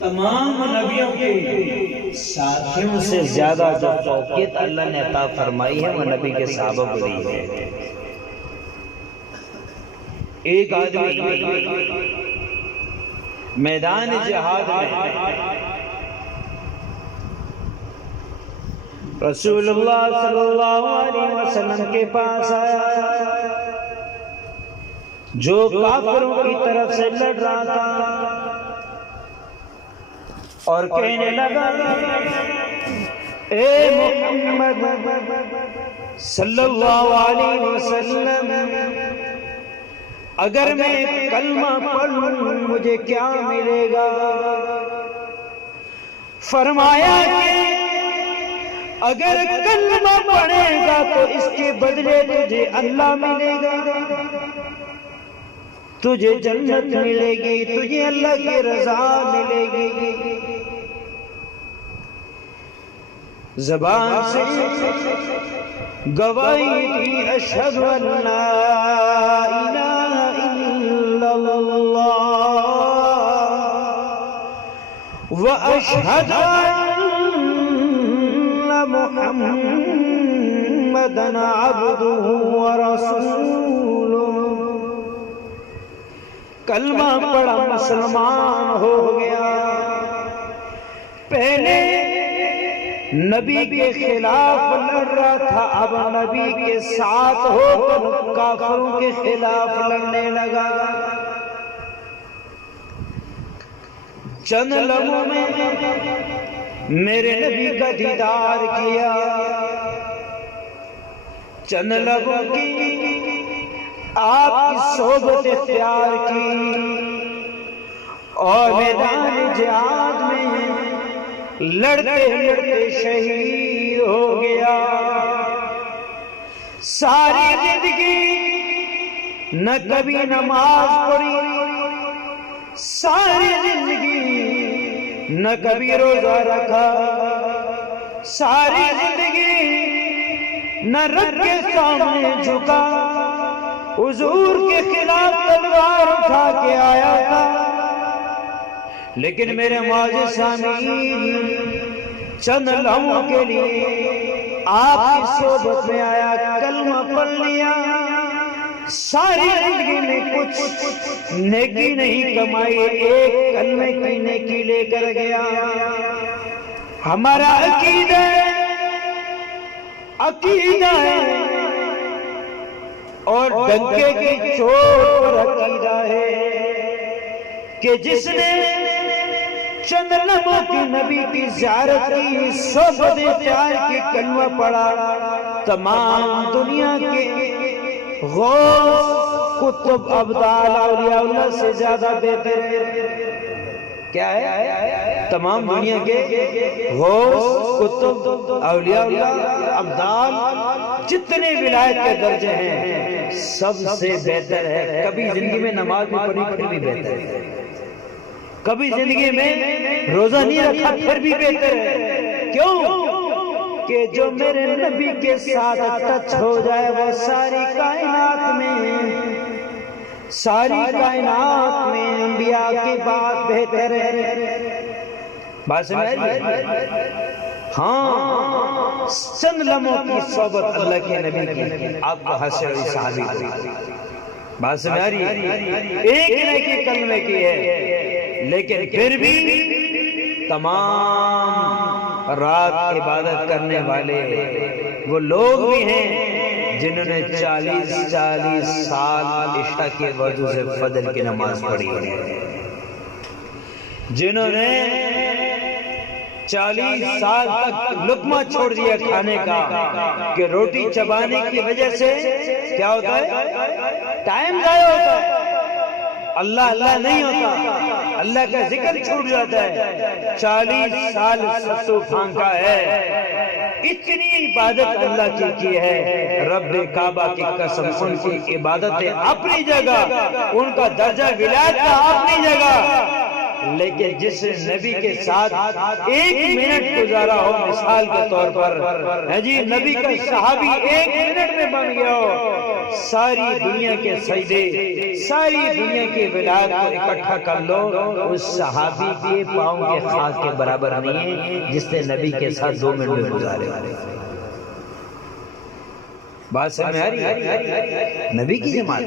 تمام نبیوں کے ساتھیوں سے زیادہ جو فوقیت اللہ نے عطا فرمائی ہے وہ نبی کے صحابہ کو دی ہے۔ ایک آدمی میدان جہاد میں رسول اللہ صلی اللہ علیہ وسلم کے پاس آیا جو کافروں کی طرف سے لڑ رہا تھا اور کہنے لگا اے محمد صلی اللہ علیہ وسلم، اگر میں کلمہ پڑھوں مجھے کیا ملے گا؟ فرمایا کہ اگر کلمہ پڑھے گا تو اس کے بدلے تجھے اللہ ملے گا، تجھے جنت ملے گی، تجھے اللہ کی رضا ملے گی۔ زبان سے گواہی دی اشہد ان لا الہ الا اللہ واشہد ان محمدًا عبدہ ورسولہ۔ کلمہ پڑھا مسلمان ہو گیا۔ پہلے نبی کے خلاف لڑ رہا تھا، اب نبی کے ساتھ ہو کر کافروں کے خلاف لڑنے لگا۔ چند لمحوں میں میرے نبی کا دیدار کیا، چند لمحوں کی آپ کی صحبت اختیار کی اور میدان جہاد میں لڑتے لڑتے شہید ہو گیا۔ ساری زندگی نہ کبھی نماز پڑھی، ساری زندگی نہ کبھی روزہ رکھا، ساری زندگی نہ رب کے سامنے جھکا، حضور کے خلاف تلوار اٹھا کے آیا تھا۔ لیکن میرے معزز سامعین، چند لمحوں کے لیے آپ کی صحبت میں آیا، کلمہ پڑھ لیا، ساری زندگی میں کچھ نیکی نہیں کمائی، ایک کلمے کی نیکی لے کر گیا۔ ہمارا عقیدہ ہے اور ڈنکے کی چوٹ پر عقیدہ ہے کہ جس نے چند لمحوں کی نبی کی زیارت کی، صحبت اختیار کی، کلمہ پڑھا، تمام دنیا کے غوث قطب ابدال اولیاء اللہ سے زیادہ بہتر کیا ہے؟ تمام دنیا کے غوث قطب اولیاء اللہ ابدال جتنے ولایت کے درجے ہیں سب سے بہتر ہے۔ کبھی زندگی میں نماز نہیں پڑھی پھر بھی بہتر ہے، کبھی زندگی میں روزہ نہیں رکھا پھر بھی بہتر ہے۔ کیوں؟ کہ جو میرے نبی کے ساتھ ٹچ ہو جائے وہ ساری کائنات میں انبیاء کے بعد بہتر ہے۔ بات سمجھ آئی؟ ہاں، چند لمحوں کی صحبت اللہ کے نبی کی آپ کو حاصل ہوئی صحابی کو۔ بات سمجھ آ رہی ہے؟ ایک نیکی کلمے کی ہے، لیکن پھر بھی تمام رات عبادت کرنے والے وہ لوگ بھی ہیں جنہوں نے 40 سال عشاء کے وضو سے فجر کی نماز پڑھی ہے، جنہوں نے 40 سال تک لقمہ چھوڑ دیا کھانے کا کہ روٹی چبانے کی وجہ سے کیا ہوتا ہے؟ ٹائم ضائع ہوتا ہے، اللہ نہیں ہوتا، اللہ کا ذکر چھوٹ جاتا ہے۔ 40 سال ستو پھانکا ہے، اتنی عبادت اللہ کی ہے، رب کعبہ کی قسم، ان کی عبادتیں اپنی جگہ، ان کا درجہ ولایت کا اپنی جگہ، لیکن جس نبی کے ساتھ ایک منٹ گزارا ہو مثال کے طور پر ہے جی، نبی کا صحابی ایک منٹ میں بن گیا ہو، ساری دنیا کے سجدے، ساری دنیا کی ولایت کو اکٹھا کر لو، اس صحابی کے پاؤں کے خاک کے برابر نہیں ہے جس نے نبی کے ساتھ 2 منٹ گزارے۔ بات سمجھ میں آ رہی ہے؟ نبی کی جماعت،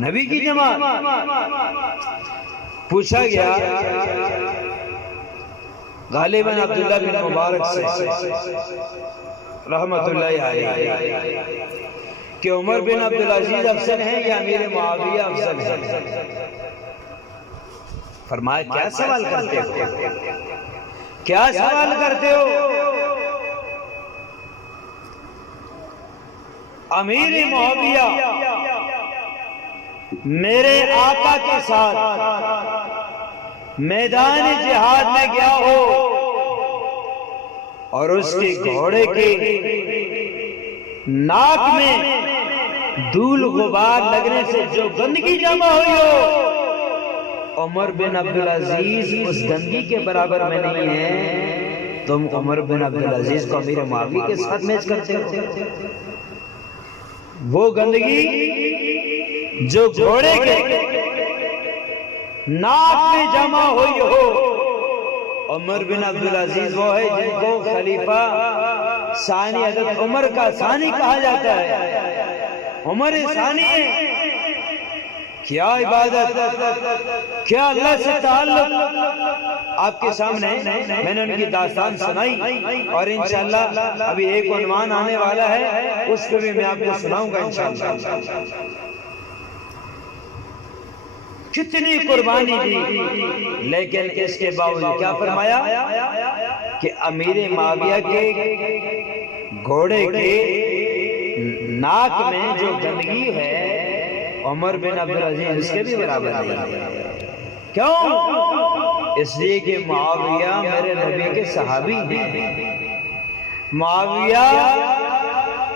نبی کی جماعت۔ پوچھا گیا غالباً عبداللہ بن مبارک سے رحمت اللہ علیہ کہ عمر بن عبدالعزیز افضل ہیں یا امیر معاویہ افضل ہیں؟ فرمایا کیا سوال کرتے ہو، کیا سوال کرتے ہو؟ امیر معاویہ میرے آقا کے ساتھ میدان جہاد میں گیا ہو اور اس کے گھوڑے کے ناک میں دھول غبار لگنے سے جو گندگی جمع ہوئی ہو، عمر بن عبدالعزیز اس گندگی کے برابر میں نہیں ہے، تم عمر بن عبدالعزیز کو امیر معاویہ کے ساتھ میچ کرتے ہو؟ وہ گندگی جو گھوڑے کے ناک میں جمع ہوئی ہو، عمر بن عبدالعزیز وہ ہے جن کو خلیفہ ثانی حضرت عمر کا ثانی کہا جاتا ہے، عمر ثانی ہے۔ کیا عبادت، کیا اللہ سے تعلق، آپ کے سامنے میں نے ان کی داستان سنائی، اور انشاءاللہ ابھی ایک عنوان آنے والا ہے، اس پہ بھی میں آپ کو سناؤں گا انشاءاللہ۔ کتنی قربانی دی، لیکن اس کے باوجود کیا فرمایا کہ امیر معاویہ کے گھوڑے کے ناک میں جو گندگی ہے عمر بن عبدالعزیز اس کے بھی برابر نہیں ہے۔ کیوں؟ اس لیے کہ معاویہ میرے نبی کے صحابی ہیں، معاویہ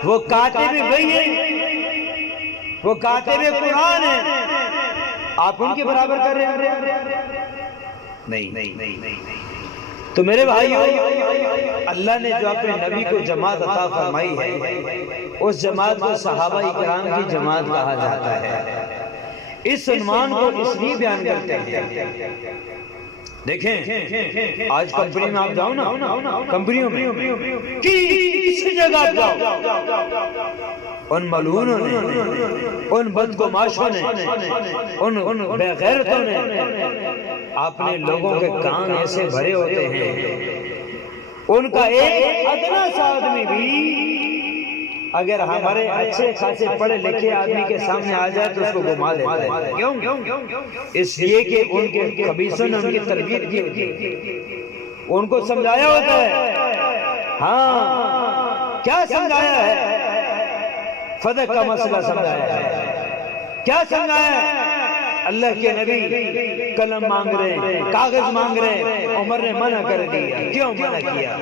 وہ کاتب وحی ہیں، وہ کاتب قرآن ہیں، آپ ان کے برابر کر رہے ہیں؟ نہیں۔ تو میرے بھائیو، اللہ نے جو اپنے نبی کو جماعت عطا فرمائی ہے، اس جماعت کو صحابہ اکرام کی جماعت کہا جاتا ہے۔ اس عنوان کو اس لیے بیان کرتے ہیں، دیکھیں آج کمپنی میں آپ جاؤ نا، کمپنیوں میں کسی جگہ جاؤ، ان ملعونوں نے، ان بدگماشوں نے، ان بے غیرتوں نے اپنے لوگوں کے کان ایسے بھرے ہوتے ہیں، ان کا ایک ادنا سا آدمی بھی اگر ہمارے اچھے خاصے پڑھے لکھے آدمی کے سامنے آ جائے تو اس کو گھما دیتا ہے۔ کیوں؟ اس لیے کہ ان کے خبیثوں نے ان کی تربیت کی ہوتی ہے، ان کو سمجھایا ہوتا ہے۔ ہاں، کیا سمجھایا ہے؟ فتح کا مسئلہ سمجھایا ہے۔ کیا سمجھایا ہے؟ اللہ کے نبی قلم مانگ رہے ہیں، کاغذ مانگ رہے ہیں، عمر نے منع کر دیا۔ کیوں منع کیا؟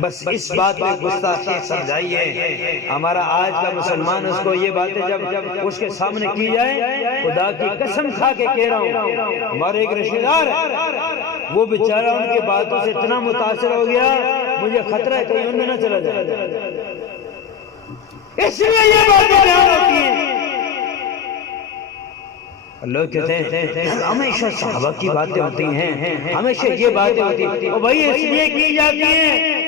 بس اس بات میں گستاخی سمجھائی ہے۔ ہمارا آج کا مسلمان اس کو یہ باتیں جب اس کے سامنے کی جائے، خدا کی قسم کھا کے کہہ رہا ہوں، ہمارے ایک رشتہ دار ہے، وہ بیچارہ ان کی باتوں سے اتنا متاثر ہو گیا، مجھے خطرہ ہے کہیں ان میں نہ چلا جائے، اس لیے یہ باتیں بیان ہوتی ہیں۔ لوگ کہتے ہیں ہمیشہ صحابہ کی باتیں ہوتی ہیں، ہمیشہ یہ باتیں ہوتی ہیں، وہ بھائی اس لیے کی جاتی ہیں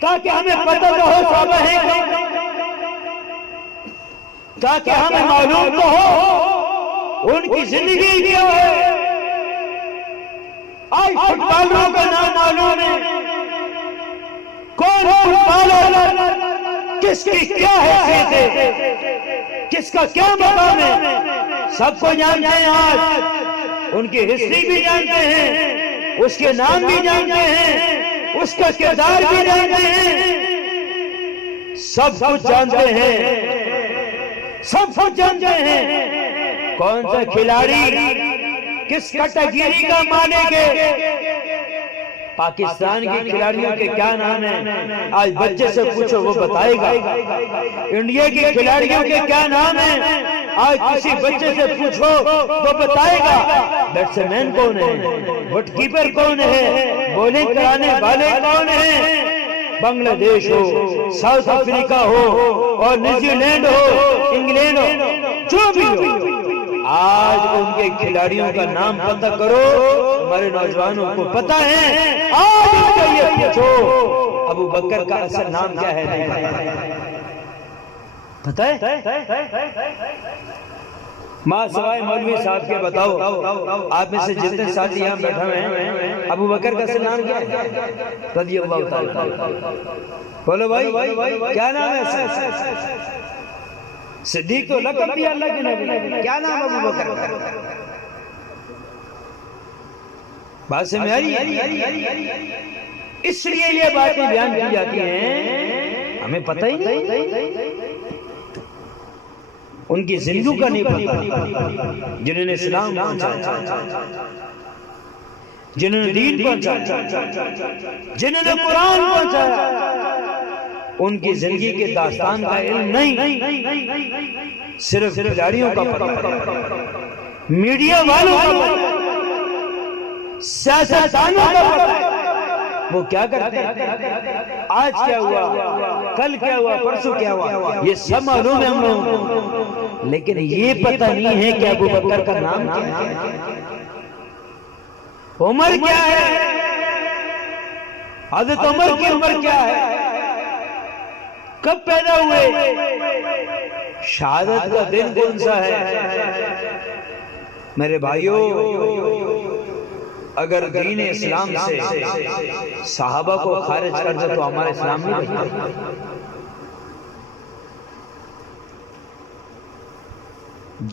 تاکہ ہمیں پتہ تو ہو صحابہ ہیں کون، تاکہ ہمیں معلوم تو ہو ان کی زندگی کیا ہے۔ آج فٹ بالروں کا نام معلوم ہے، کون فٹ بالر، کس کی کیا حیثیت ہے، کس کا کیا مقام ہے، سب کو جانتے ہیں۔ آج ان کی ہسٹری بھی جانتے ہیں، اس کے نام بھی جانتے ہیں، اس کا کردار بھی جانتے ہیں، سب کچھ جانتے ہیں، سب کچھ جانتے ہیں۔ کون سا کھلاڑی کس کیٹیگری کا مالک ہے، پاکستان کی کھلاڑیوں کے کیا نام ہیں، آج بچے سے پوچھو وہ بتائے گا۔ انڈیا کی کھلاڑیوں کے کیا نام ہیں، آج کسی بچے سے پوچھو وہ بتائے گا بیٹسمین کون ہے، وٹ کیپر کون ہے، بولنگ کرانے والے کون ہیں۔ بنگلہ دیش ہو، ساؤتھ افریقہ ہو اور نیوزی لینڈ ہو، انگلینڈ ہو، جو بھی ہو، آج ان کے کھلاڑیوں کا نام پتہ کرو، ہمارے نوجوانوں کو پتہ ہے۔ آج ان کو یہ پوچھو ابو بکر کا اصل نام کیا ہے، نہیں پتہ ہے؟ ماں سوائے مولوی صاحب کے بتاؤ، آپ میں سے جتنے ساتھی یہاں بیٹھے ہوئے ہیں، ابو بکر کا اصل نام کیا ہے؟ رضی اللہ تعالیٰ۔ بولو بھائی کیا نام ہے؟ صدیق تو لقب دیا اللہ کے نبی، کیا نام ابو بکر؟ بات سے میاری اس لیے یہ باتیں بیان کی جاتی ہیں، ہمیں پتہ ہی نہیں، ان کی زندگیوں کا نہیں پتہ، جنہوں نے اسلام پہنچایا، جنہوں نے دین پہنچایا، جنہوں نے قرآن پہنچایا، ان کی زندگی کے داستان کا علم نہیں، صرف کھلاڑیوں کا پتہ، میڈیا والوں کا پتہ، سیاستدانوں کا پتہ ہے وہ کیا کرتے ہیں، آج کیا ہوا، کل کیا ہوا، پرسوں کیا ہوا، یہ سب معلوم ہے ہم لوگوں کو، لیکن یہ پتہ نہیں ہے کہ ابو بکر کا نام کیا ہے، عمر کیا ہے، حضرت عمر کی عمر کیا ہے، کب پیدا ہوئے، شہادت کا دن کون سا ہے۔ میرے بھائیوں، اگر دین اسلام سے صحابہ کو خارج کر دے تو ہمارا اسلام نہیں رہتا۔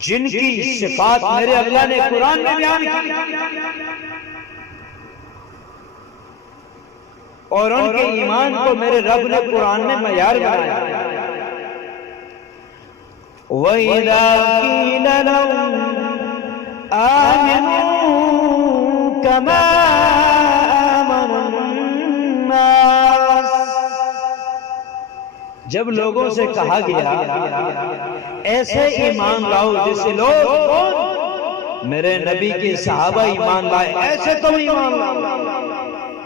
جن کی صفات میرے اللہ نے قرآن میں بیان کی اور ان کے ایمان کو میرے رب نے قرآن میں معیار بنایا، وَإِذَا قِيلَ لَهُمْ آمِنُوا كَمَا آمَنَ النَّاسُ، جب لوگوں سے کہا گیا ایسے ایمان لاؤ جیسے لوگ میرے نبی کے صحابہ ایمان لائے، ایسے تم ایمان لاؤ،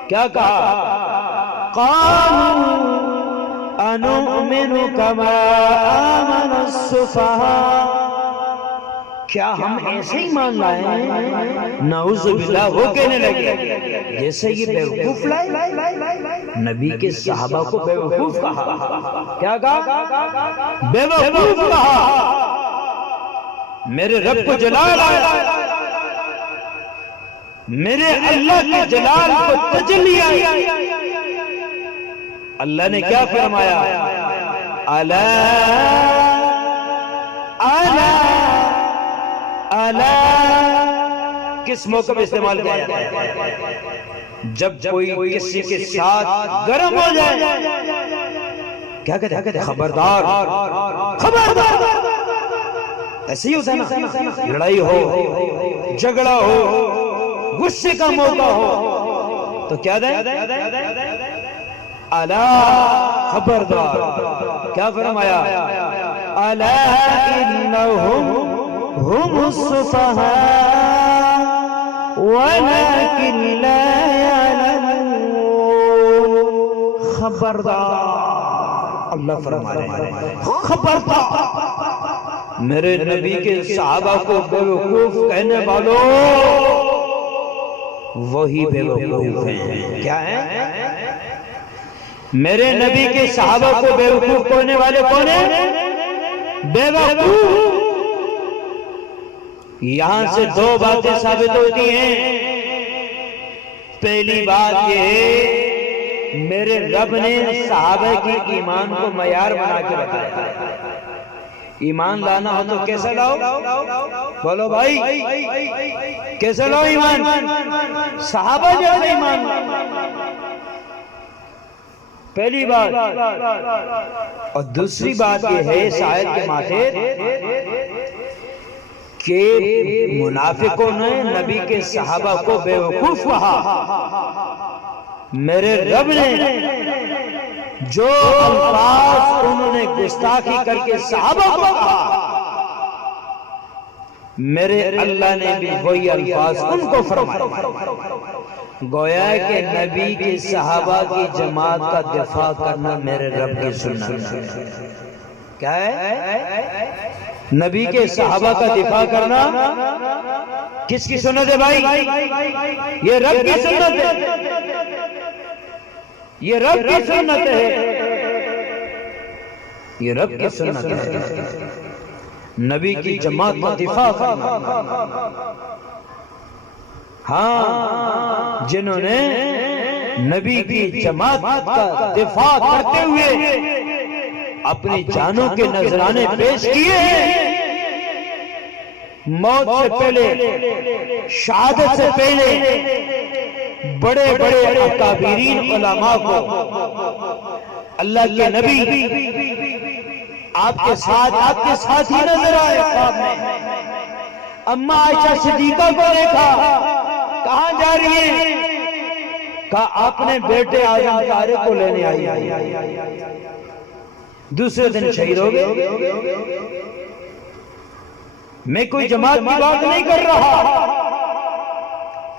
کیا کہا، قَالُوا أَنُؤْمِنُ كَمَا آمَنَ السُّفَهَاءُ، کیا ہم ایسے ہی مان لائے ہیں؟ نعوذ باللہ، وہ کہنے لگے جیسے یہ بیوقوف لائے، نبی کے صحابہ کو بیوقوف کہا، کیا کہا، بیوقوف کہا، میرے رب کو جلال آیا، میرے اللہ کے جلال کو تجلی آئی، اللہ نے کیا فرمایا، الا الا الا، کس موقع پہ استعمال کیا جاتا ہے، جب کوئی کسی کے ساتھ گرم ہو جائے، کیا کہتے ہیں، خبردار خبردار، ایسے ہی ہوتا ہے نا، لڑائی ہو، جھگڑا ہو، غصے کا موقع ہو تو کیا دیں، الا خبردار، کیا فرمایا، الا انہم ہم السفہاء ولکن لا یعلمون، خبردار، اللہ فرما رہے ہیں خبردار، میرے نبی کے صحابہ کو بیوقوف کہنے والوں وہی بیوقوف ہیں، کیا ہیں، میرے نبی کے صحابہ کو بیوقوف کہنے والے کون ہیں، بیوقوف۔ یہاں سے دو باتیں ثابت ہوتی ہیں، پہلی بات یہ ہے میرے رب نے صحابہ کی ایمان کو معیار بنا کے بتایا، ایمان لانا ہو تو کیسے لاؤ، بولو بھائی کیسے لاؤ ایمان، صحابہ جیسے ایمان، پہلی بات، اور دوسری بات یہ ہے اس آیت کے ماتھے کہ منافقوں نے نبی کے صحابہ کو بیوقوف کہا، میرے رب نے جو الفاظ انہوں نے گستاخی کر کے صحابہ کو کہا میرے اللہ نے بھی وہی الفاظ ان کو فرمایا. گویا کہ نبی کی صحابہ کی جماعت کا دفاع کرنا میرے رب کی سنت ہے. کیا ہے؟ نبی کے صحابہ کا دفاع کرنا کس کی سنت ہے بھائی؟ یہ رب کی سنت ہے. یہ رب کی سنت ہے. یہ رب کی سنت ہے. نبی کی جماعت کا دفاع کرنا. ہاں، جنہوں نے نبی کی جماعت کا دفاع کرتے ہوئے اپنی جانوں کے نذرانے پیش کیے ہیں، موت سے پہلے، شہادت سے پہلے بڑے بڑے اکابرین علماء کو اللہ کے نبی آپ کے ساتھ ہی نظر آئے. خواب میں اماں عائشہ صدیقہ کو دیکھا. کہاں جا رہی ہے؟ کہا آپ نے بیٹے اعظم طارق کو لینے آئی. دوسرے دن شہید ہو گئے. میں کوئی جماعت کی بات نہیں کر رہا،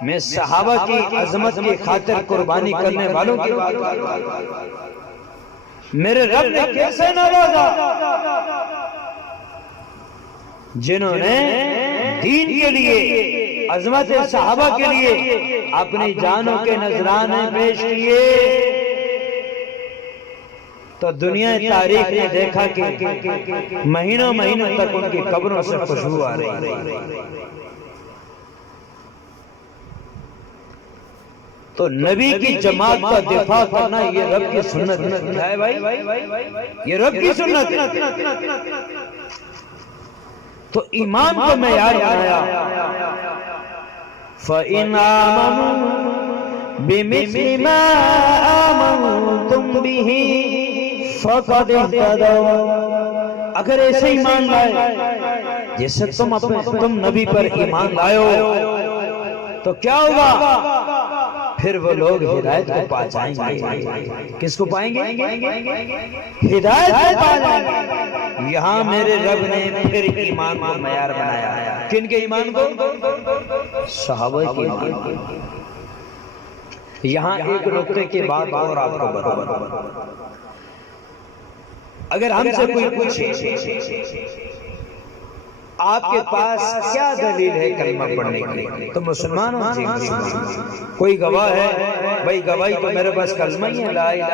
میں صحابہ کی عظمت کی خاطر قربانی کرنے والوں کی بات کر رہا. میرے رب نے کیسے نوازا جنہوں نے دین کے لیے، عظمت صحابہ کے لیے اپنی جانوں کے نذرانے پیش کیے. تو دنیا تاریخ نے دیکھا کہ مہینوں تک ان کی قبروں سے خوشبو آ رہی ہے. تو نبی کی جماعت کا دفاع کرنا یہ رب کی سنت ہے بھائی. یہ رب کی سنت ہے. تو ایمان کو معیار بنایا. فَإِنْ آمَنُوا بِمِثْلِ مَا آمَنْتُمْ بِهِ فَقَدْ اهْتَدَوْا. اگر ایسے ایمان لائے جیسے تم نبی پر ایمان لائے ہو تو کیا ہوگا؟ پھر وہ لوگ ہدایت کو پا جائیں گے. کس کو پائیں گے؟ ہدایت کو پا جائیں گے. یہاں میرے رب نے پھر ایمان کو معیار بنایا. کن کے ایمان کو؟ صحابہ کے ایمان کو. یہاں ایک نقطے کی بات اور آپ کو بتا. اگر ہم سے کوئی پوچھے آپ کے پاس کیا دلیل ہے کلمہ پڑھنے کی، تو مسلمان ہوں جی مسلمان. کوئی گواہ ہے؟ بھائی گواہی تو میرے پاس کلمہ ہی ہے، لا الہ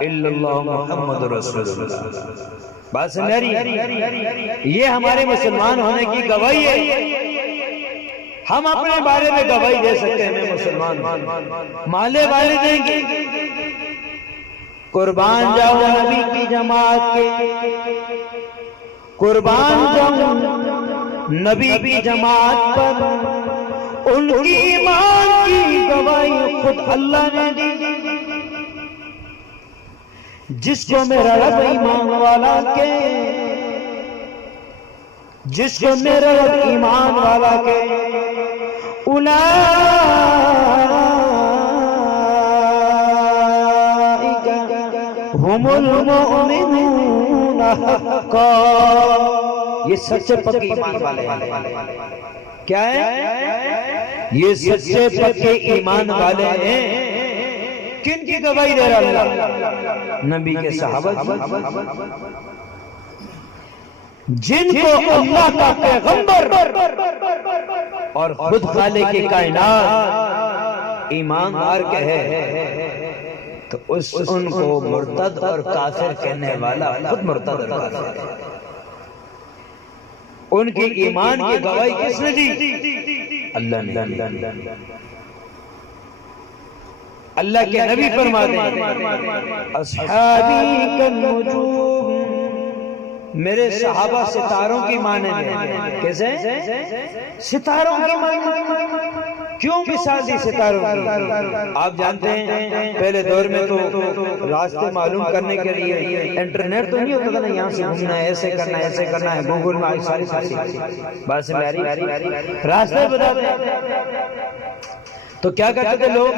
الا اللہ محمد رسول اللہ. بات سمجھ رہی ہے؟ یہ ہمارے مسلمان ہونے کی گواہی ہے. ہم اپنے بارے میں گواہی دے سکتے ہیں میں مسلمان ہوں. مالے والے دیں گے. قربان جاؤ نبی کی جماعت کے، قربان جاؤ نبی کی جماعت پر. ان کی ایمان کی گواہی خود اللہ نے دی. جس کو میرا رب ایمان والا کہ، جس کو میرا رب ایمان والا کہ، ہم المؤمنون حقا. یہ سچے پکے ایمان والے ہیں. کیا ہے؟ یہ سچے پکے ایمان والے ہیں. کن کی گواہی دے رہا اللہ؟ نبی کے صحابہ جن کو اللہ کا پیغمبر اور خود خالق کی کائنات ایماندار کہے تو ان کو مرتد اور کافر کہنے والا خود مرتد اور کافر ہے. ان کی ایمان کی گواہی کس نے دی؟ اللہ نے. اللہ کے نبی فرماتے ہیں اصحابی کالنجوم، میرے صحابہ ستاروں کی مانند. کیسے؟ ستاروں کی مانند. کیوں مثال دی ستاروں کی؟ آپ جانتے ہیں پہلے دور میں تو راستے معلوم کرنے کے لیے انٹرنیٹ تو نہیں ہوتا تھا نا. یہاں سے گھومنا ہے، ایسے کرنا ہے، ایسے کرنا ہے. گوگل میں ساری بات سے راستے بتاتے ہیں. تو کیا کرتے تھے لوگ؟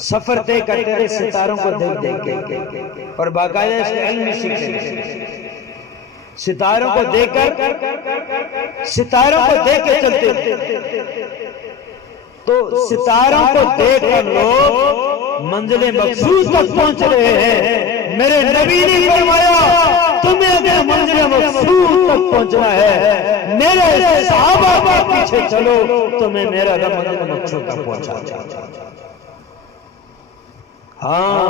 سفر طے کرتے تھے ستاروں کو دیکھ دیکھ کے اور باقاعدہ اس کے علم سیکھتے تھے. ستاروں کو دیکھ کر چلتے تھے، تو ستاروں کو دیکھ کر لوگ منزل مقصود تک پہنچ رہے ہیں۔ میرے نبی نے فرمایا تمہیں اگر منزل مقصود تک پہنچنا ہے میرے صحابہ کے پیچھے چلو، تمہیں میرا رب منزل مقصود تک پہنچا۔ ہاں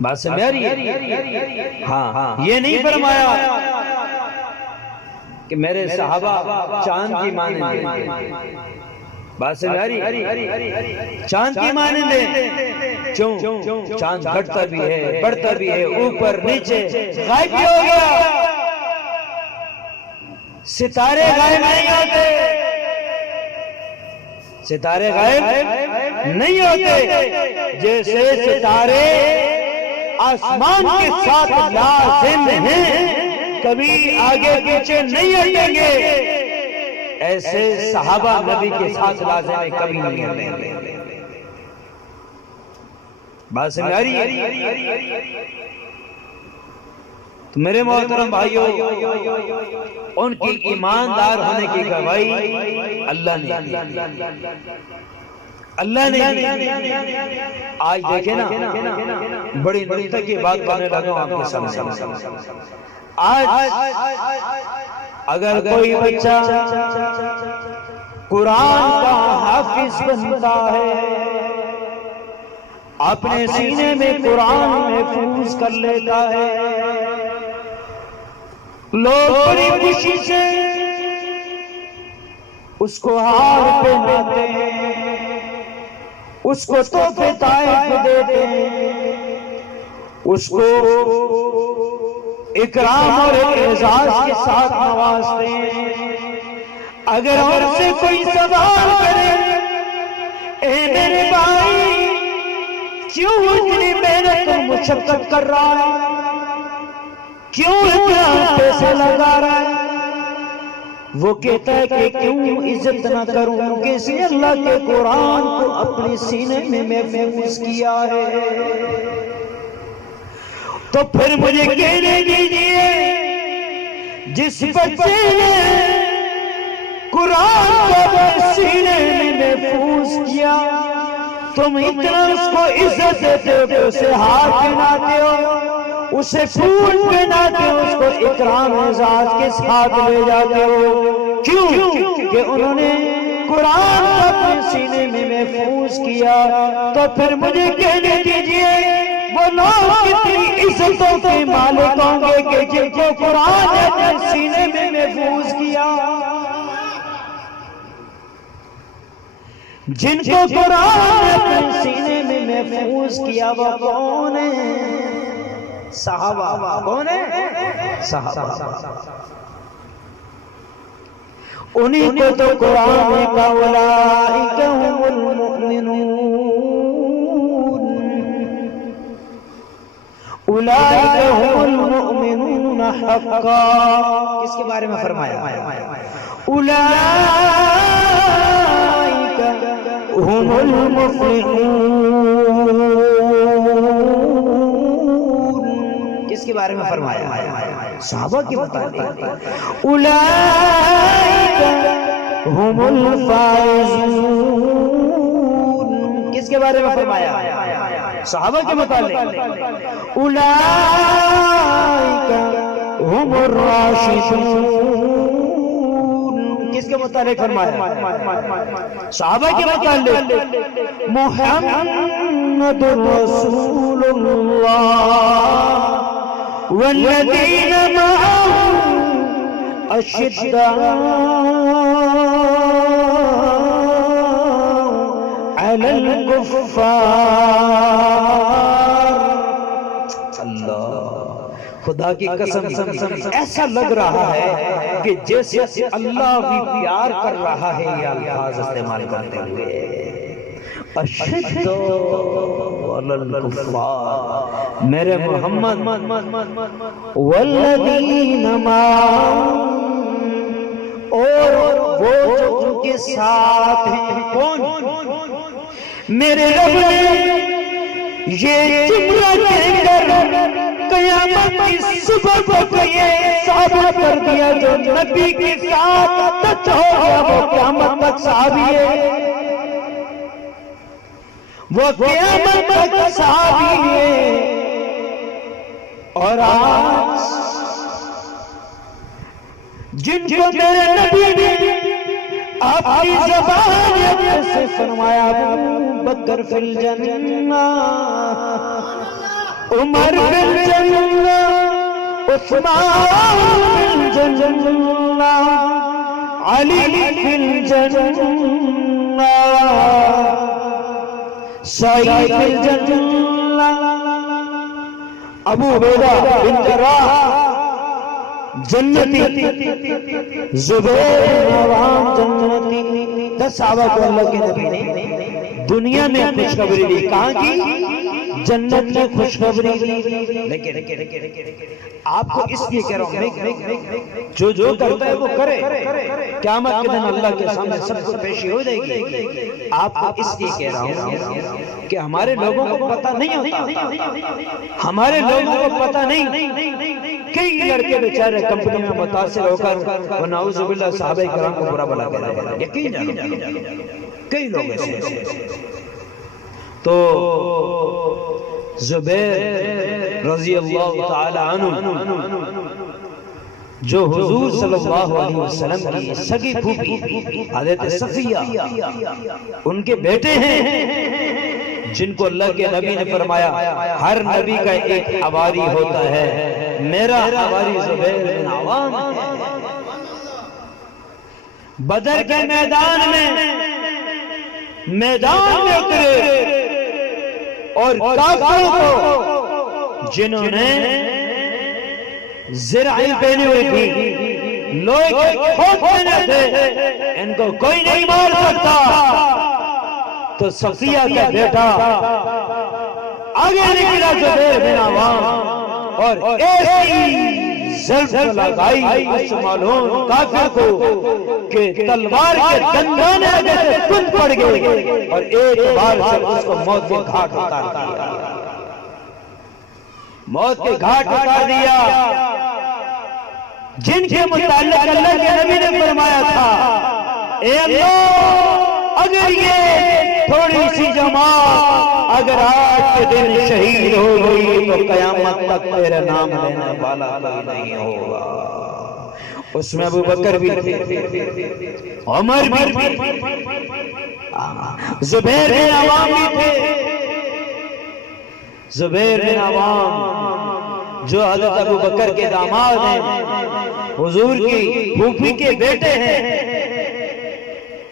بات سمجھ آ رہی ہے؟ ہاں یہ نہیں فرمایا کہ میرے صحابہ چاند کی مانند ہیں، بات سمجھ آ رہی ہے؟ چاند کی مانند ہیں، کیوں؟ چاند گھٹتا بھی ہے، بڑھتا بھی ہے، اوپر نیچے، غائب بھی ہو گیا۔ ستارے غائب نہیں ہوتے، ستارے غائب نہیں ہوتے، جیسے ستارے آسمان کے ساتھ لازم ہیں، کبھی آگے پیچھے نہیں ہٹیں گے، ایسے صحابہ نبی کے ساتھ لازم ہیں، کبھی نہیں ہٹیں گے۔ بات سمجھ آ رہی ہے؟ تو میرے محترم بھائیوں، ان کی ایماندار ہونے کی گواہی اللہ نے آج دیکھیں نا، بڑی نقطہ کی بات کرنے لگا ہوں آپ کے سامنے۔ آج اگر کوئی بچہ قرآن کا حافظ بنتا ہے، اپنے سینے میں قرآن محفوظ کر لیتا ہے، لوگ بڑی خوشی سے اس کو ہار پہناتے ہیں، اس کو تحفے تحائف دیتے ہیں، اس کو اکرام اور اعزاز کے ساتھ نوازتے ہیں۔ اگر اور سے کوئی سوال کرے اے میرے بھائی کیوں اتنی محنت اور مشقت کر رہا ہے، کیوں اتنا پیسے لگا رہا ہے، وہ کہتا ہے کہ کیوں عزت نہ کروں، کسی اللہ کے قرآن کو اپنے سینے میں محفوظ کیا ہے۔ تو پھر مجھے کہنے دیجئے جس بچے نے قرآن کو اپنے سینے میں محفوظ کیا، تم اتنا اس کو عزت دیتے ہو کہ اسے ہار پہناتے ہو، اسے پھول پہناتے ہو، اس کو اکرام اعزاز کے ساتھ لے جاتے ہو، کیوں؟ کہ انہوں نے قرآن کو اپنے سینے میں محفوظ کیا۔ تو پھر مجھے کہنے دیجئے وہ لوگ کتنی عزتوں کے مالک ہوں گے کہ جن کو قرآن نے اپنے سینے میں محفوظ کیا، جن کو قرآن نے اپنے سینے میں محفوظ کیا، وہ کون ہیں؟ صحابہ۔ کون ہیں؟ صحابہ۔ انہیں کو تو قرآن کا اولئک هم المؤمنون، اولئک هم المؤمنون حقا، کس کے بارے میں فرمایا؟ اولئک هم المفلحون، کس کے بارے میں فرمایا؟ صحابہ کے متعلق۔ اولئک هم الفائزون، کس کے بارے میں فرمایا؟ صحابہ کے متعلق۔ اولئک هم الراشدون، کس کے متعلق فرمایا؟ صحابہ کے متعلق۔ محمد رسول اللہ والذین معه اشداء علی الکفار۔ اللہ، خدا کی قسم ایسا لگ رہا ہے کہ جیسے اللہ بھی پیار کر رہا ہے یہ الفاظ استعمال کرتے ہوئے، اشد علی الکفار، میرے محمد والذین معه، اور وہ جو ان کے ساتھ ہیں، کون؟ میرے رب نے یہ جملہ کہہ کر قیامت کی صبح کو یہ ثابت کر دیا جو نبی کے ساتھ ٹچ ہو گیا وہ قیامت تک صحابی ہے، وہ قیامت تک صحابی ہے۔ اور آج جن کو میرے نبی نے اپنی زبان سے فرمایا ابو بکر فی الجنہ، عمر فی الجنہ، عثمان فی الجنہ، علی فی الجنہ، سعید فی الجنہ، ابو عبیدہ بن جراح جنتی، زبیر بن عوام جنتی۔ 10 صحابہ کو اللہ کے نبی نے دنیا میں خوشخبری دی، کہاں کی؟ جنت میں خوشخبری دی۔ لیکن آپ کو اس لیے کہہ رہا ہوں جو کرتا ہے وہ کرے، قیامت کے دن اللہ کے سامنے سب کو پیشی ہو جائے گی۔ آپ کو اس لیے کہہ رہا ہوں کہ ہمارے لوگوں کو پتہ نہیں ہوتا، ہمارے لوگوں کو پتہ نہیں، کئی لڑکے بیچارے کمپنی میں متاثر ہو کر ونعوذ باللہ صحابہ کرام کو برا بلا کہہ رہے ہیں، یقین جانو کئی لوگ ایسے۔ تو زبیر رضی اللہ تعالی عنہ جو حضور صلی اللہ علیہ وسلم کی سگی پھوپھی حضرت صفیہ ان کے بیٹے ہیں، جن کو اللہ کے نبی نے فرمایا ہر نبی کا ایک حواری ہوتا ہے، میرا حواری زبیر بن عوام ہے۔ بدر کے میدان میں اترے اور کافروں کو جنہوں نے زرعی پہنی ہوئی تھی، لوہے کے کھوٹ پہنے تھے، ان کو کوئی نہیں مار سکتا، تو صفیہ کا بیٹا آگے نکلا زبیر بن عوام اور ایسی ضرب لگائی اس معلوم کافر کو کہ تلوار کے دندان آگے سے کند پڑ گئے اور ایک بار سے اس کو موت کے گھاٹ اتار دیا، موت کے گھاٹ اتار دیا۔ جن کے متعلق اللہ کے نبی نے فرمایا تھا اے اللہ اگر یہ تھوڑی سی جماعت اگر آج کے دن شہید ہو گئی تو قیامت تک تیرا نام لینے والا کوئی نہیں ہوگا۔ اس میں ابو بکر بھی تھے، عمر بھی تھے، زبیر بن عوام بھی تھے۔ زبیر بن عوام جو حضرت ابو بکر کے داماد ہیں، حضور کی پھوپھی کے بیٹے ہیں،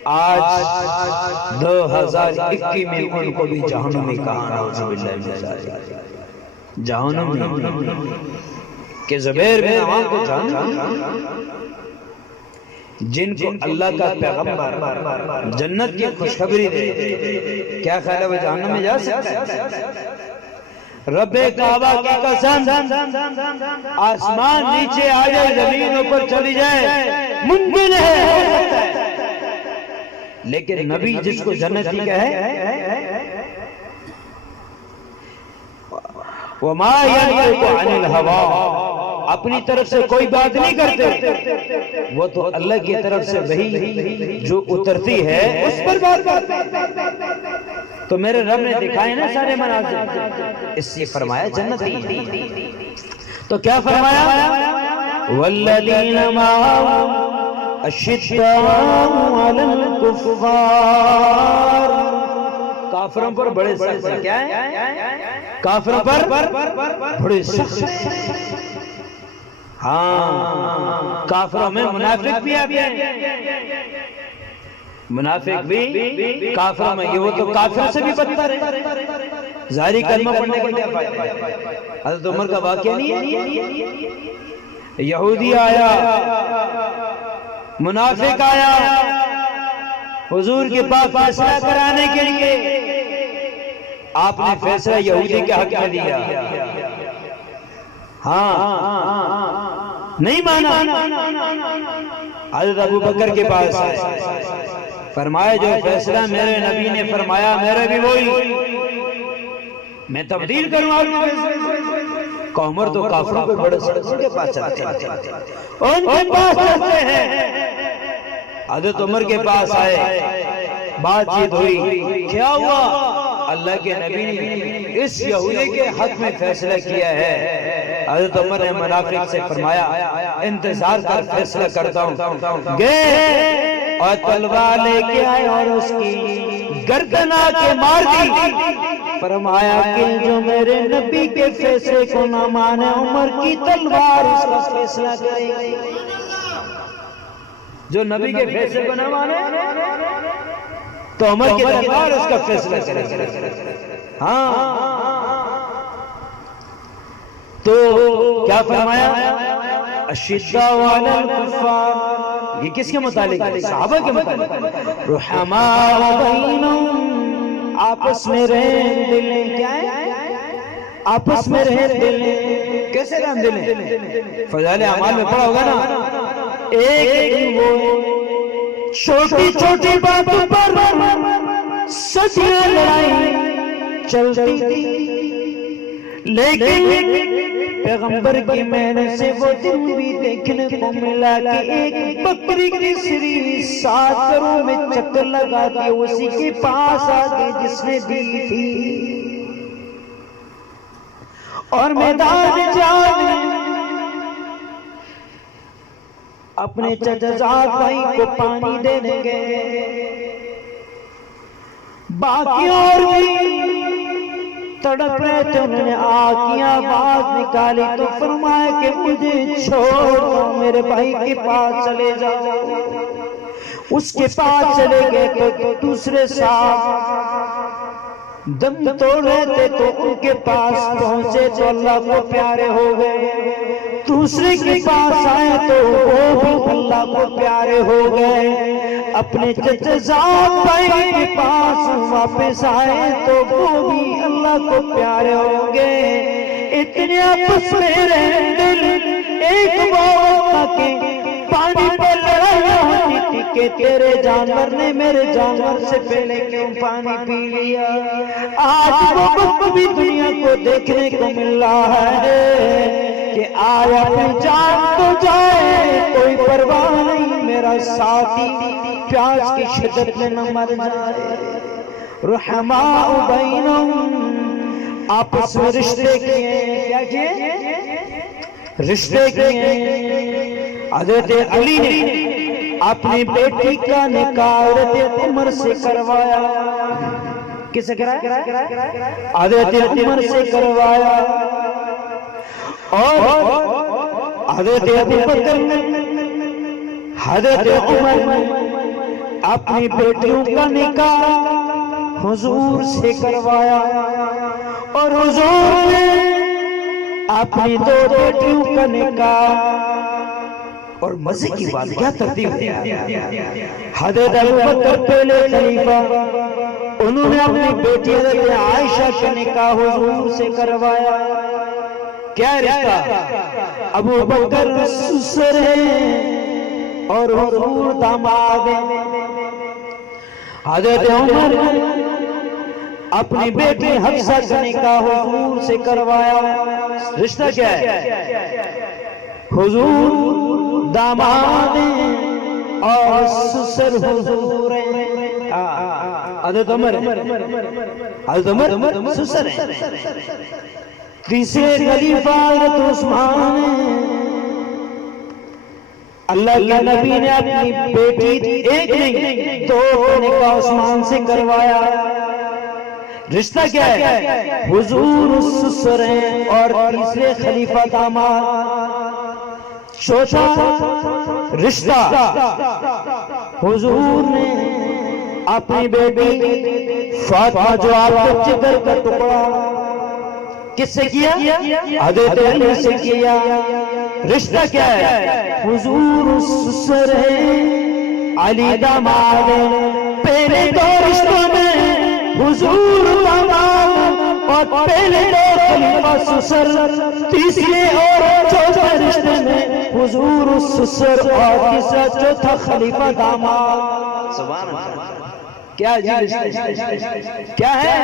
آج 2021 میں ان کو بھی جہنمی کہا، نعوذ باللہ من ذالک، جہنمی کہ زبیر بن عوام کو جہنم، جن کو اللہ کا پیغمبر جنت کی خوشخبری دے، کیا خیال ہے وہ جہنم میں جا سکتا ہے؟ رب کعبہ کی قسم آسمان نیچے آ جائے زمین اوپر چلی جائے ممکن ہے، لیکن نبی جس کو جنتی کہے وَمَا يَنْطِقُ عَنِ الْهَوَىٰ، اپنی طرف سے کوئی بات نہیں کرتے، وہ تو اللہ کی طرف سے وحی جو اترتی ہے اس پر بات کرتے۔ تو میرے رب نے دکھائے نا سارے مناظر، اس سے فرمایا جنتی، تو کیا فرمایا وَالَّذِينَ مَعَهُ اشداء علی الکفار، کافروں پر بڑے سخت ہیں، کیا ہے؟ کافروں پر بڑے سخت ہیں۔ ہاں کافروں میں منافق بھی آتے ہیں، منافق بھی کافروں میں، یہ وہ تو کافر سے بھی بدتر ہے، ظاہری کلمہ پڑھنے کے کیا فائدہ ہے؟ حضرت عمر کا واقعہ نہیں ہے، یہودی آیا، منافق آیا حضور کے پاس فیصلہ کرانے کے لیے، آپ نے فیصلہ یہودی کے حق میں دیا، ہاں نہیں مانا، حضرت ابو بکر کے پاس فرمایا جو فیصلہ میرے نبی نے فرمایا میرا بھی وہی، میں تبدیل کروں آپ کے فیصلے سے۔ عمر تو کافروں پہ بڑے ان کے پاس چلتے ہیں. حضرت عمر کے پاس آئے، بات چیت ہوئی، کیا ہوا؟ اللہ کے نبی نے اس یہودی کے حق میں فیصلہ کیا ہے. حضرت عمر نے منافق سے فرمایا انتظار کر، فیصلہ کرتا ہوں. گئے اور تلوار لے کے آئے اور اس کی گردن آ کے مار دی. فرمایا کہ جو میرے نبی کے فیصلے کو نہ مانے عمر کی تلوار اس کا فیصلہ کرے گی. جو نبی کے فیصلے کو نہ مانے تو عمر کی تلوار اس کا فیصلہ کرے گی. ہاں تو کیا فرمایا؟ اشداء علی الکفار، یہ کس کے متعلق ہے؟ صحابہ کے متعلق. رحماء بینہم، آپس میں رحم دلیں. کیا ہے؟ آپس میں رحم دلیں. کیسے رحم دلیں؟ فضائل اعمال میں پڑھا ہوگا نا، ایک وہ چھوٹی چھوٹی باتوں پر صدیاں لڑائی چلتی تھی، لیکن پیغمبر کی محنت سے وہ دن بھی دیکھنے کو ملا کہ ایک بکری کی سری 7 گھروں میں چکر لگا کے اسی کے پاس آگے جس نے دی تھی، اور میدان جنگ میں اپنے چچا بھائی کو پانی دینے گئے. باقی اور بھی تڑپ رہے تھے، انہوں نے آگ کی آواز نکالی تو فرمایا کہ مجھے چھوڑ دو، میرے بھائی کے پاس چلے جاؤ. اس کے پاس چلے گئے تو دوسرے صاحب دم توڑ رہے تھے تو ان کے پاس پہنچے تو اللہ کو پیارے ہو گئے. دوسرے کے پاس آئے تو وہ بھی اللہ کو پیارے ہو گئے. اپنے چچا بھائی کے پاس واپس آئے تو وہ بھی اللہ کو پیارے ہو گئے. اتنے آپس میں رہن دل ایک موت کے پانی پر لڑائی ہوتی تھی کہ تیرے جانور نے میرے جانور سے پہلے کیوں پانی پی لیا. آج وہ وقت بھی دنیا کو دیکھنے کو مل رہا ہے کہ آیا اپنی جان تو جائے کوئی پرواہ نہیں، میرا ساتھی پیاس کی شدت میں نہ مر جائے. رحماء بینہم، آپس میں رشتے کیے. کیا کیے؟ رشتے کیے. حضرت علی نے اپنی بیٹی کا نکاح حضرت عمر سے کروایا. کس سے کرایا؟ حضرت عمر سے کروایا. اور حضرت ابو بکر نے حضرت عمر نے اپنی بیٹیوں کا نکاح حضور سے کروایا، اور حضور نے اپنی 2 بیٹیوں کا نکاح. اور مزے کی بات کیا ترتیب ہے؟ حضرت ابو بکر پہلے خلیفہ، انہوں نے اپنی بیٹی حضرت عائشہ کا نکاح حضور سے کروایا. کیا رشتہ؟ ابو بکر سسر ہے اور حضور داماد ہے. حضرت عمر اپنی بیٹی حفصہ کا نکاح حضور سے کروایا. رشتہ کیا ہے؟ حضور داماد ہیں اور سسر حضور ہیں. حضرت عمر سسر ہیں. تیسرے خلیفہ حضرت عثمان ہیں. اللہ کے نبی نے اپنی بیٹی ایک نہیں 2 کا نکاح عثمان سے کروایا. رشتہ کیا ہے؟ حضور سسر ہیں اور تیسرے خلیفہ داماد. چوتھا رشتہ حضور نے اپنی بیٹی فاطمہ جو آپ کے جگر کا ٹکڑا کس سے کیا؟ حضرت علی سے کیا. رشتہ کیا ہے؟ حضور سسر ہے، علی داماد ہے. پہلے 2 رشتوں میں حضور داماد اور پہلے 2 خلیفہ سسر، تیسرے اور چوتھے رشتے میں حضور سسر اور تیسرا چوتھا خلیفہ داماد. سبحان اللہ. کیا رشتہ کیا ہے؟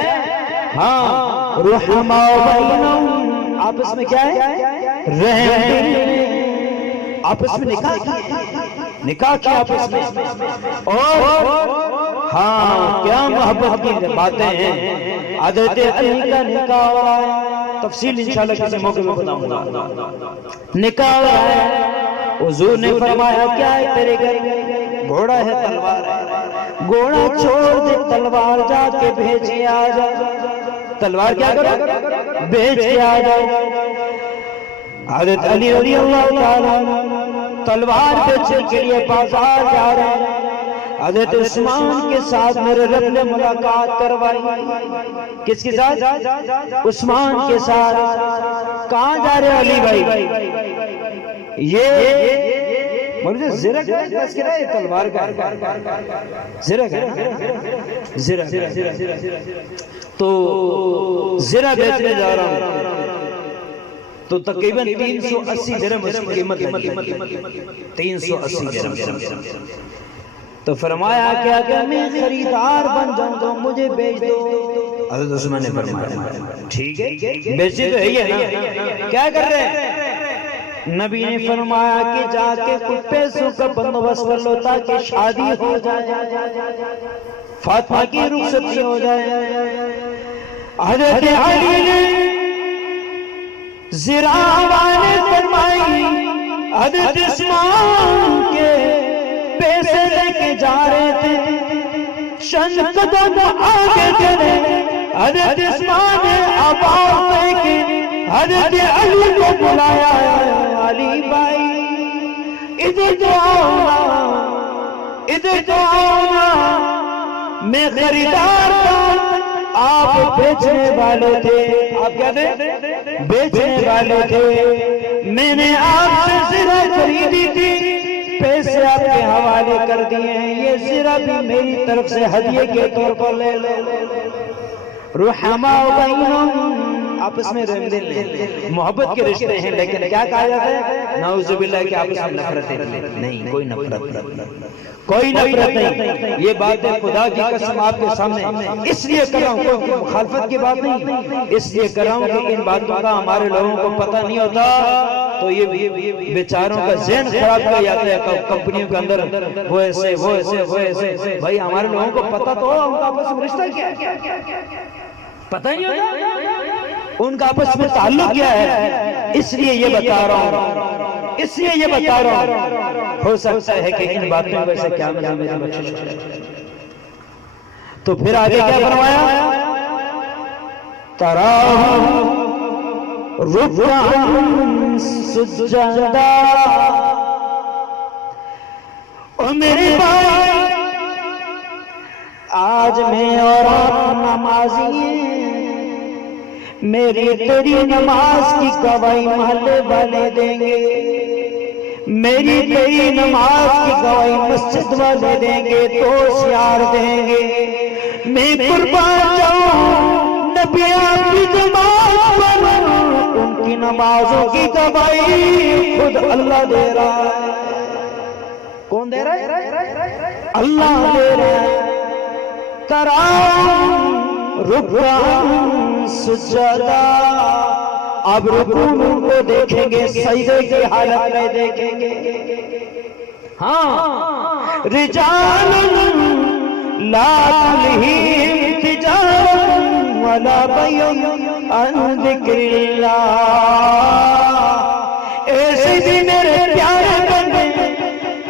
ہاں رحماء بینہم، آپس میں کیا ہے رحم، آپس میں نکاح کیا آپس میں، اور ہاں کیا محبت کی باتیں ہیں. حضرت علی کا نکاح ہو رہا ہے، تفصیل انشاءاللہ کسی موقع میں بتاؤں گا. نکاح ہو رہا ہے، حضور نے فرمایا کیا ہے تیرے گھر؟ گھوڑا ہے تلوار ہے، گھوڑا چھوڑ دے تلوار جا کے بھیج کے آ جا. تلوار کیا کرو؟ بھیج کے آ جاؤ. حضرت علی رضی اللہ تعالیٰ تلوار بیچنے کے لیے بازار جا رہے ہیں. حضرت عثمان کے ساتھ میرے رب نے ملاقات کروائی. کس کے ساتھ؟ عثمان کے ساتھ. کہاں جا رہے علی بھائی؟ یہ مجھے زرہ کا بس کرا ہے، تلوار کا زرہ تو زرہ بیچنے جا رہا ہوں. تو تقریباً 380 درہم اس کی قیمت لگی، 380 درہم. تو فرمایا کیا کہ میں خریدار بن جاؤں تو مجھے بیچ دو. حضرت عثمان نے فرمایا ٹھیک ہے، بیچے تو ہے ہی نا، کیا کر رہے ہیں؟ نبی نے فرمایا کہ جا کے کچھ پیسوں کا بندوبست کر لو تاکہ شادی ہو جائے، فاطمہ کی رخصتی ہو جائے. حضرت علی نے زرہ والے فرمائی حضرت عثمان کے پیسے لے کے جا رہے تھے، چند قدم آگے چلے حضرت عثمان نے آواز دے کے حضرت علی کو بلایا، علی بھائی ادھر تو آؤ، ادھر تو آؤ، میں خریدار تھا، آپ بیچنے والے تھے. آپ کیا تھے؟ بیچنے والے تھے. میں نے آپ سے زرہ خریدی تھی، پیسے آپ کے حوالے کر دیے ہیں، یہ زرہ بھی میری طرف سے ہدیے کے طور پر لے لو. رحماء بینہم، آپس میں محبت کے رشتے ہیں، لیکن کیا کہا جاتا ہے؟ نعوذ باللہ کہ آپس میں نفرتیں نہیں، کوئی نفرت نہیں. یہ بات ہے خدا کی قسم آپ کے سامنے اس لیے کر رہا ہوں، کوئی مخالفت کی بات نہیں، اس لیے کر رہا ہوں کہ ان باتوں کا ہمارے لوگوں کو پتہ نہیں ہوتا تو یہ بیچاروں کا ذہن خراب کر جاتا ہے کمپنیوں کے اندر، وہ ایسے. بھائی ہمارے لوگوں کو پتہ تو ہو ان کا آپس میں رشتہ کیا ہے، پتہ نہیں ہوتا ان کا آپس میں تعلق کیا ہے. اس لیے یہ بتا رہا ہوں، ہو سکتا ہے کہ ان باتوں میں سے کیا میری بخشش ہو. تو پھر آگے کیا فرمایا؟ تراہم رکعا سجدا. او میرے بھائی آج میں اور آپ نمازی ہیں، میری تیری نماز کی گواہی محلے والے دیں گے، میری تیری نماز کی گواہی مسجد والے دیں گے، دوست یار دیں گے. میں قربان جاؤں نبی آپ کی جماعت پر، ان کی نمازوں کی گواہی خود اللہ دے رہا ہے. کون دے رہا ہے؟ اللہ دے رہا ہے. تراہم رکعا سجدا. اب رکوع کو دیکھیں گے، سجدے کی حالت میں دیکھیں گے. ہاں رجال لا تلہیہم تجارۃ ولا بیع عن ذکر اللہ. ایسے بھی میرے پیارے بندے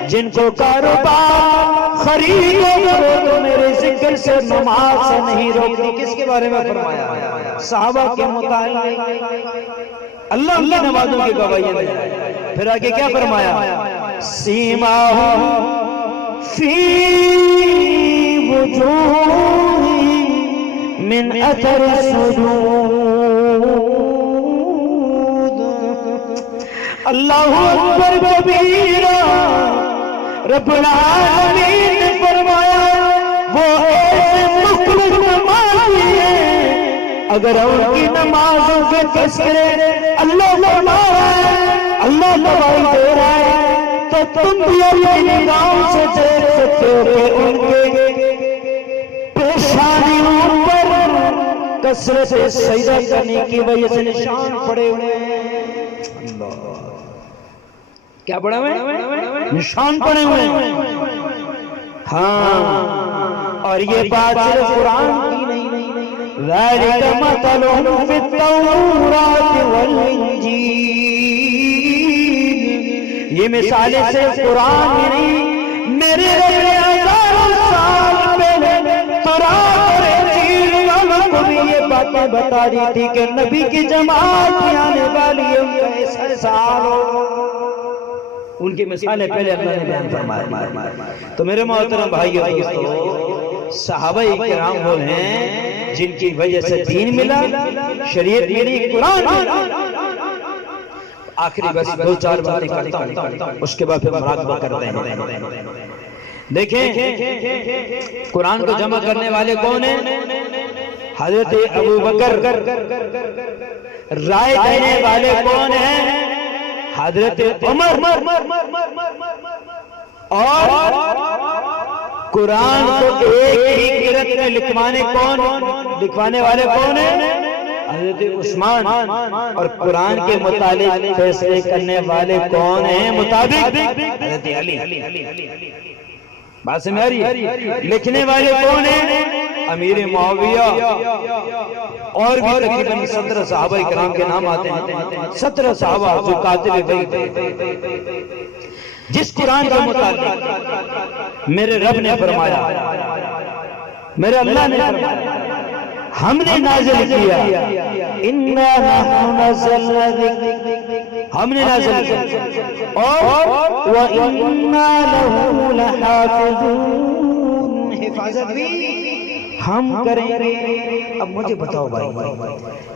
جن کو کاروبار خرید تو میرے ذکر سے نماز سے نہیں روکتی. کس کے بارے میں فرمایا؟ صحابہ کے متعلق. اللہ کی نمازوں کی گواہی دے. پھر آگے کیا فرمایا؟ سیماہم فی وجوہہم من اثر السجود. اللہ اکبر کبیرہ. رب العالمین نے فرمایا وہ ایسے مخلص نمازی ہیں، اگر ان کی نمازوں کے تذکرے اللہ فرمایا ہے، اللہ گواہی دے رہا ہے، تو تم بھی اپنی نگاہوں سے دیکھ سکتے ہو کہ ان کے پیشانیوں پر کثرت سجدہ کرنے کی وجہ سے نشان پڑے ہوئے ہیں۔ کیا پڑے ہوئے ہیں؟ نشان پڑے ہوئے ہیں۔ ہاں، اور یہ بات صرف قرآن کی نہیں، ذَلِكَ مَثَلُهُمْ فِي التَّوْرَاةِ وَالْإِنْجِيلِ، یہ مثالیں صرف قرآن میں نہیں، میرے رب نے ہزاروں سال پہلے تورات اور انجیل والوں کو بھی یہ باتیں بتا دی تھی کہ نبی کی جماعت میں آنے والی ہے، ان کا ایسا سال ہو۔ ان کی مثالیں پہلے اللہ نے بیان فرمائی۔ تو میرے محترم بھائیو دوستو، صحابہ کرام وہ ہیں جن کی وجہ سے دین ملا، شریعت ملی، قرآن ملا۔ آخری بس دو چار باتیں کرتا ہوں، اس کے بعد پھر مراقبہ کرتے ہیں۔ دیکھیں قرآن کو جمع کرنے والے کون ہیں؟ حضرت ابو بکر۔ رائے دینے والے کون ہیں؟ حضرت عمر۔ اور قرآن کو ایک ہی قرأت میں لکھوانے والے کون ہیں؟ حضرت عثمان۔ اور قرآن کے متعلق فیصلے کرنے والے کون ہیں مطابق؟ حضرت علی۔ بات سمجھ آ رہی ہے؟ لکھنے والے کون ہیں؟ امیر معاویہ۔ اور بھی تقریباً 17 صحابہ کرام کے نام آتے ہیں، 17 صحابہ جو کاتب وحی تھے۔ جس قرآن کے مطابق میرے رب نے فرمایا، میرے اللہ نے فرمایا، ہم نے نازل کیا، اِنَّا نَحْنُ نَزَّلْنَا الذِّکْرَ، ہم نے نازل کیا، اور وَإِنَّا لَهُ لَحَافِظُونَ، حفاظت بھی ہم کریں گے۔ اب مجھے بتاؤ بھائی،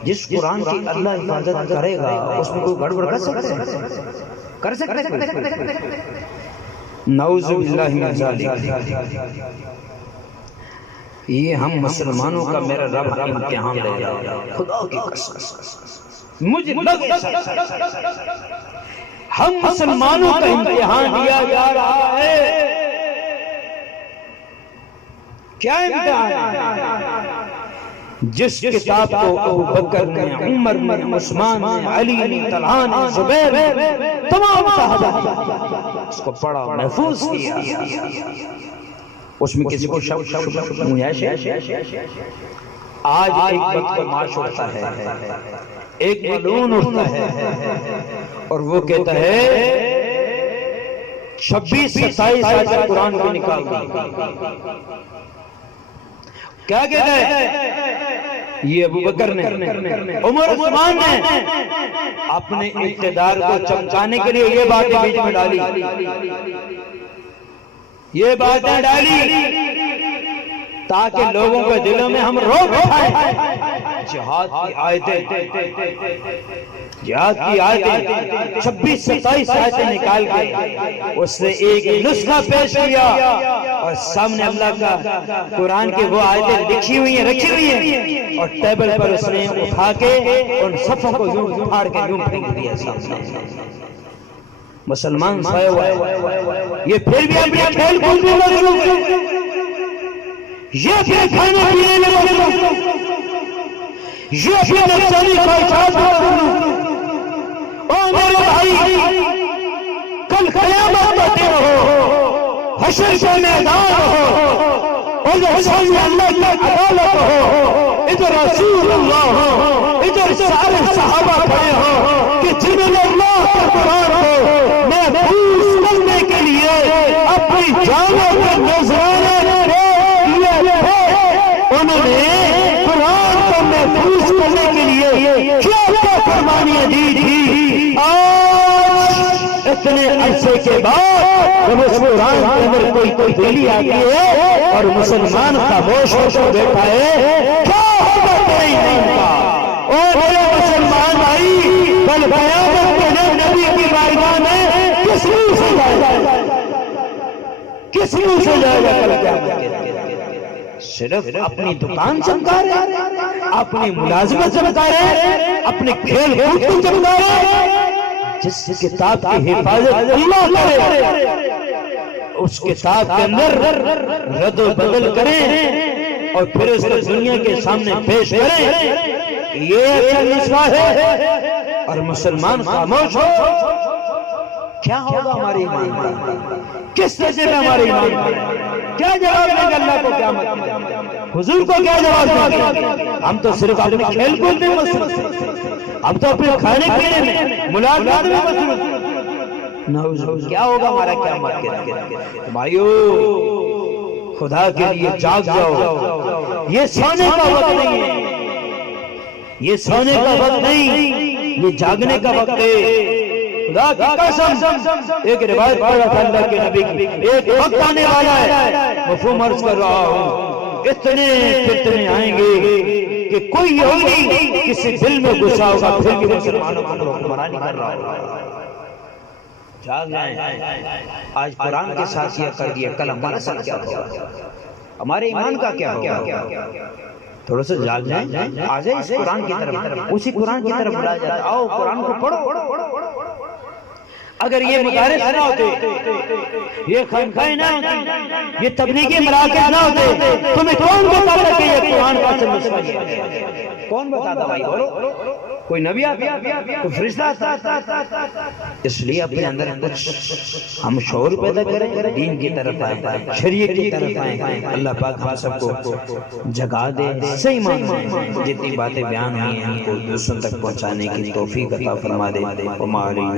جس قرآن کی اللہ حفاظت کرے گا اس میں کوئی گڑبڑ کر سکتے ہیں؟ کر سکتے ہیں؟ نعوذ باللہ من ذالک۔ یہ ہم مسلمانوں کا میرا رب امتحان لے رہا ہے، خدا کی قسم مجھے لگے ہم مسلمانوں کا امتحان لیا جا رہا ہے۔ کیا امتحان ہے؟ جس کتاب کو ابو بکر نے، عمر نے، عثمان نے، علی نے، طلحہ نے، زبیر نے، تمام صحابہ اس کو پڑھا، محفوظ کیا، اس میں کسی کو گنجائش ہے؟ آج ایک بدتماش اٹھتا ہے، ایک ملعون اٹھتا ہے، اور وہ کہتا ہے 26-27 آیت قرآن کو نکال دی۔ کیا کہتا ہے؟ یہ ابو بکر نے، عمر، عثمان نے اپنے اقتدار کو چمکانے کے لیے یہ باتیں بیچ میں ڈالی، یہ باتیں ڈالی تاکہ لوگوں کے دلوں میں ہم روک اٹھائیں۔ جہاد کی آیتیں، جہاد کی آیتیں 26-27 آیتیں نکال کے اس نے ایک نسخہ پیش کیا، اور سامنے اللہ کا قرآن کے وہ آیتیں لکھی ہوئی ہیں، رکھی ہوئی ہیں، اور ٹیبل پر اس نے اٹھا کے ان صفوں کو یوں پھاڑ کے یوں پھینک دیا سامنے۔ مسلمان سائے ہوا ہے، یہ پھر بھی اپنے کھیل کود میں مصروف ہے، یہ پھر کھانے پینے میں مصروف ہے، یہ پھر نفسانی خواہشات میں مصروف ہے۔ او میرے بھائی، کل قیامت کا دن ہو، حشر کا میدان ہو، ادھر سامنے اللہ کی عدالت ہو، ادھر رسول اللہ ہو، ادھر سارے صحابہ کھڑے ہو کہ جنہوں نے اللہ کے قرآن کو محفوظ کرنے کے لیے اپنی جانوں کے نذرانے دیے تھے، انہوں نے قرآن کو محفوظ کرنے کے لیے کیا کیا قربانیاں دی تھی۔ آج اتنے عرصے کے بعد جب اس قرآن کے اندر کوئی تبدیلی آتی ہے اور مسلمان خاموش ہو کر بیٹھا ہے، کیا ہوگا تیرے ایمان کا؟ اور میرے مسلمان بھائی، کل قیامت کے دن نبی کی بارگاہ میں کس منہ سے جائے گا؟ کس منہ سے جائے گا کل قیامت کے دن؟ صرف اپنی دکان چمکا رہے، اپنی ملازمت چمکا رہے، اپنے کھیل کود کو چمکا رہے۔ جس کتاب کی حفاظت اللہ کرے، اس کتاب کے اندر رد و بدل کریں، اور پھر اس کو دنیا کے سامنے پیش کریں، یہ اصل مسئلہ ہے۔ اور مسلمان خاموش ہو، کیا ہوگا ہمارے ایمان کا؟ کس طرح میں ہمارے ایمان کا کیا جواب دیں گے اللہ کو قیامت میں؟ حضور کو کیا جواب دیں گے؟ ہم تو صرف اپنے کھیل کود میں مصروف ہیں، ہم تو اپنے کھانے پینے میں ملاقات میں مصروف ہیں۔ نعوذ، کیا ہوگا ہمارا قیامت کے دن؟ بھائیو، خدا کے لیے جاگ جاؤ، یہ سونے کا وقت نہیں ہے، یہ سونے کا وقت نہیں، یہ جاگنے کا وقت ہے۔ خدا کی قسم، ایک روایت پڑھا تھا اللہ کے نبی کی، ایک وقت آنے والا ہے، مفہوم عرض کر رہا ہوں، اتنے فتنے آئیں گے کہ کوئی یہودی کسی دل میں گھسا ہوگا پھر بھی مسلمانوں کو حکمرانی کر رہا ہوگا۔ جاگ جائیں، آج قرآن کے ساتھ یہ کر دیا، کل ہمارے ساتھ کیا ہوگا؟ ہمارے ایمان کا کیا ہوگا؟ تھوڑا سا جاگ جائیں، آ جائیں اس قرآن کی طرف، اسی قرآن کی طرف بلا جاتا ہے، آؤ قرآن کو پڑھو۔ اگر یہ مدارس نہ ہوتے، یہ خانقاہیں نہ ہوتی، یہ تبلیغی مراکز نہ ہوتے، تمہیں کون بتاتا کہ یہ قرآن کا اصل مسئلہ ہے؟ کون بتاتا بھائی؟ بولو، کوئی نبی آتا، کوئی فرشتہ آتا؟ اس لیے اپنے اندر کچھ ہم شعور پیدا کریں، دین کی طرف آئیں، شریعت کی طرف آئیں۔ اللہ پاک ہم سب کو جگا دے، صحیح معنی جتنی باتیں بیان ہوئی ہیں ہم کو دوسروں تک پہنچانے کی توفیق عطا فرما دے۔ وما علینا